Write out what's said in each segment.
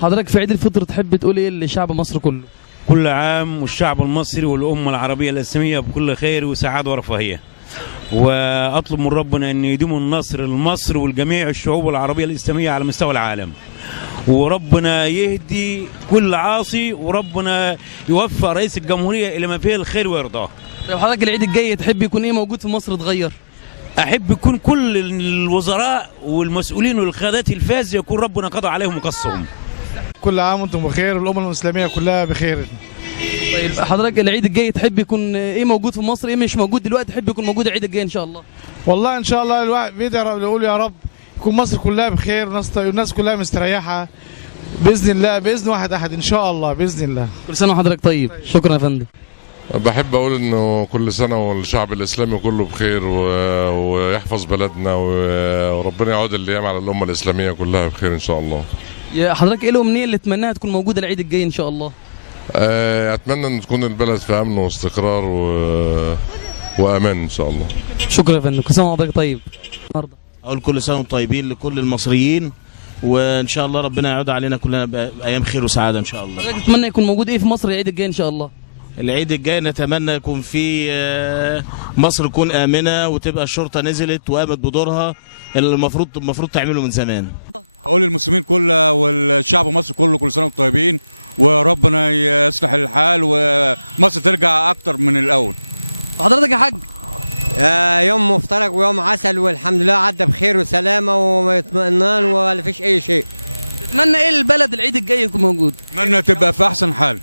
حضرتك في عيد الفطر تحب تقول ايه لشعب مصر كله؟ كل عام والشعب المصري والأمة العربية الإسلامية بكل خير وسعادة ورفاهية، وأطلب من ربنا أن يديم النصر لمصر والجميع الشعوب العربية الإسلامية على مستوى العالم، وربنا يهدي كل عاصي، وربنا يوفق رئيس الجمهورية إلى ما فيه الخير ويرضاه. طيب حضرتك العيد الجاي تحب يكون ايه موجود في مصر اتغير؟ أحب يكون كل الوزراء والمسؤولين والقيادات الفاز يكون ربنا قضى عليهم وقصهم. كل عام وانتم بخير والأمة الإسلامية كلها بخير. طيب حضرتك العيد الجاي تحب يكون ايه موجود في مصر، ايه مش موجود دلوقتي تحب يكون موجود العيد الجاي ان شاء الله؟ والله إن شاء الله الواحد بيدعي يقول يا رب يكون مصر كلها بخير والناس كلها مستريحة بإذن الله، بإذن واحد أحد إن شاء الله بإذن الله. كل سنة وحضرتك طيب. شكرا يا فندم. بحب اقول انه كل سنه والشعب الاسلامي كله بخير ويحفظ بلدنا وربنا يعود الايام على الامه الاسلاميه كلها بخير ان شاء الله. يا حضرتك ايه الامنيه اللي تتمناها تكون موجوده العيد الجاي ان شاء الله؟ اتمنى ان تكون البلد في امن واستقرار وامان ان شاء الله. شكرا يا فندم. كل سنه وحضرتك طيب. اقول كل سنه وانتم طيبين لكل المصريين، وان شاء الله ربنا يعود علينا كلنا بايام خير وسعاده ان شاء الله. حضرتك تتمنى يكون موجود ايه في مصر العيد الجاي ان شاء الله؟ العيد الجاي نتمنى يكون في مصر تكون امنه وتبقى الشرطه نزلت وقامت بدورها اللي المفروض تعمله من زمان. كل المصريين والشعب المصري كله كل سنه وانتم طيبين، وربنا يسهل الحال ومصر ترجع اكبر من الاول. حضرتك يا حاج يوم مفترج ويوم عسل والحمد لله عدى بخير وسلامه واطمئنان ومفيش اي شيء. خلي ايه البلد العيد الجاي يكون موجود؟ قلنا تبقى في احسن حال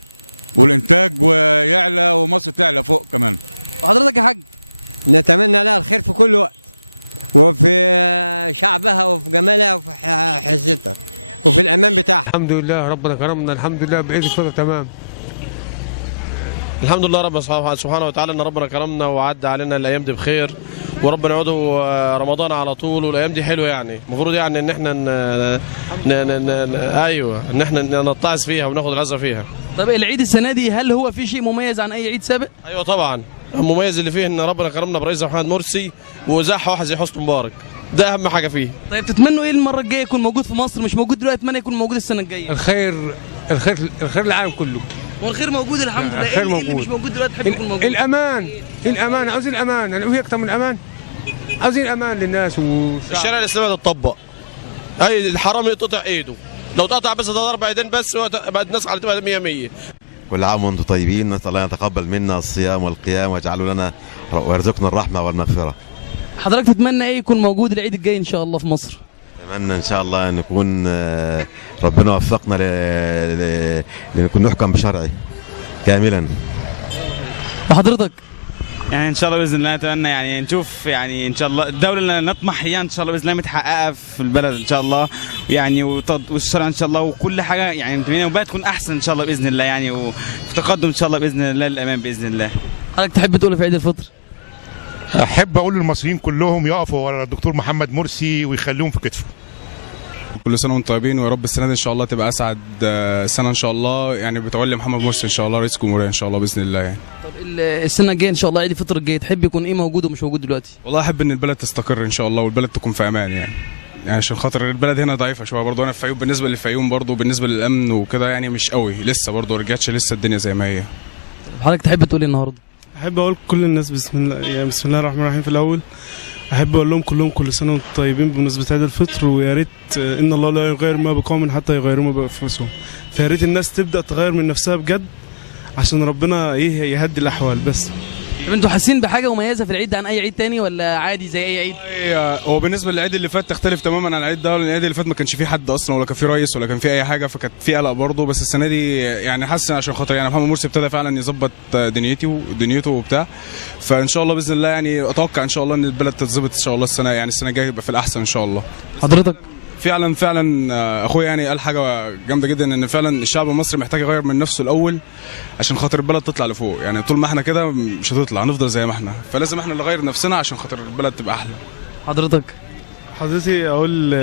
والانتاج ويعلى ومصر تعلى فوق كمان. حضرتك يا حاج نتمنى لها الخير في كله، في شعبها وفي جمالها وفي الامان بتاعها. الحمد لله ربنا كرمنا الحمد لله بعيد الفطر تمام. الحمد لله رب سبحانه وتعالى ان ربنا كرمنا وعدى علينا الايام دي بخير، وربنا يعود رمضان على طول والايام دي حلوه، يعني المفروض يعني ان احنا ايوه ان احنا نتعظ فيها وناخد العزه فيها. طب العيد السنه دي هل هو في شيء مميز عن اي عيد سابق؟ ايوه طبعا المميز اللي فيه ان ربنا كرمنا برئيس محمد مرسي وزاح واحد زي حسني مبارك، ده اهم حاجه فيه. طيب تتمنوا ايه المره الجايه يكون موجود في مصر مش موجود دلوقتي، اتمنى يكون موجود السنه الجايه؟ الخير العالم كله. والخير موجود الحمد لله. الخير ايه اللي مش موجود دلوقتي تحب يكون موجود؟ الامان عاوزين الامان، يعني هي اكتر من الامان، عاوزين امان للناس الشريعه الاسلاميه تطبق، اي الحرام يقطع ايده، لو تقطع بس ده 4 ايدين بس بعد الناس على تبقى 100. كل عام وانتم طيبين، نسال الله يتقبل منا الصيام والقيام ويجعله لنا ويرزقنا الرحمه والمغفره. حضرتك تتمنى ايه يكون موجود العيد الجاي ان شاء الله في مصر؟ اتمنى ان شاء الله ان يكون ربنا وفقنا لنكون نحكم بشرعه كاملا. وحضرتك؟ يعني ان شاء الله باذن الله نتمنى يعني نشوف يعني ان شاء الله الدوله اللي نطمح ليها ان شاء الله باذن الله متحققه في البلد ان شاء الله، يعني والشرع ان شاء الله وكل حاجه يعني نتمنى البلد تكون احسن ان شاء الله باذن الله، يعني وفي تقدم ان شاء الله باذن الله للامان باذن الله. حضرتك تحب تقول في عيد الفطر؟ احب اقول للمصريين كلهم يقفوا ورا الدكتور محمد مرسي ويخليهم في كتفه. كل سنه وانتم طيبين، ويا رب السنه دي ان شاء الله تبقى اسعد سنه ان شاء الله، يعني بتولي محمد مرسي ان شاء الله رئيس الجمهوريه ان شاء الله باذن الله يعني. طب السنه الجايه ان شاء الله عيد الفطر الجاي تحب يكون ايه موجود ومش موجود دلوقتي؟ والله احب ان البلد تستقر ان شاء الله والبلد تكون في امان، يعني عشان خاطر البلد هنا ضعيفه شويه برضه، انا في الفيوم بالنسبه للفيوم برضه بالنسبه للامن وكده يعني مش قوي لسه، برضه ما رجعتش لسه الدنيا زي ما هي. حضرتك تحب تقول ايه النهارده؟ احب اقول كل الناس بسم الله الرحمن الرحيم. في الاول احب اقول لهم كلهم كل سنه وانتم طيبين بمناسبه عيد الفطر، ويا ريت ان الله لا يغير ما بقوم حتى يغيروا ما بانفسهم، فيا ريت الناس تبدا تغير من نفسها بجد عشان ربنا يهدي الاحوال بس. طب انتوا حاسين بحاجه مميزه في العيد ده عن اي عيد تاني ولا عادي زي اي عيد؟ هو بالنسبه للعيد اللي فات تختلف تماما عن العيد ده، لان العيد اللي فات ما كانش فيه حد اصلا ولا كان فيه رئيس ولا كان فيه اي حاجه، فكانت في قلق برضه، بس السنه دي يعني حاسس عشان خاطر يعني محمد مرسي ابتدى فعلا يظبط دنيته وبتاع، فان شاء الله باذن الله يعني اتوقع ان شاء الله ان البلد تتظبط ان شاء الله السنه، يعني السنه الجايه يبقى في الاحسن ان شاء الله. حضرتك؟ فعلا اخويا يعني قال حاجه جامده جدا، ان فعلا الشعب المصري محتاج يغير من نفسه الاول عشان خاطر البلد تطلع لفوق، يعني طول ما احنا كده مش هتطلع، هنفضل زي ما احنا، فلازم احنا اللي نغير نفسنا عشان خاطر البلد تبقى احلى. حضرتك؟ حضرتي اقول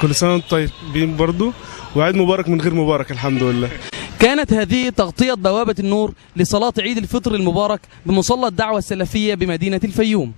كل سنه وانتم طيبين برضه، وعيد مبارك من غير مبارك الحمد لله. كانت هذه تغطيه بوابه النور لصلاه عيد الفطر المبارك بمصلى الدعوه السلفيه بمدينه الفيوم.